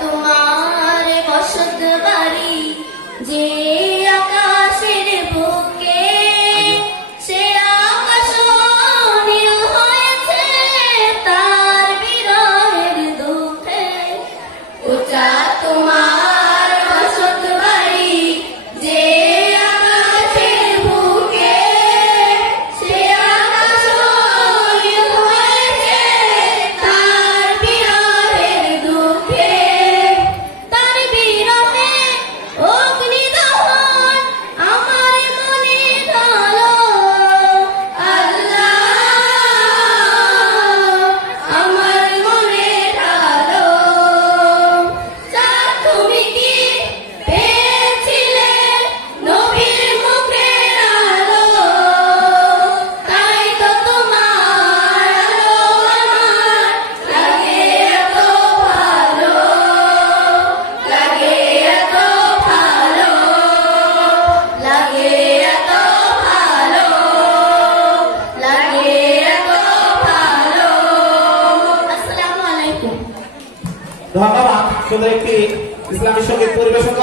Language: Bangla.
তোমার ধন্যবাদ। সুন্দর একটি ইসলামী সংগীত পরিবেশন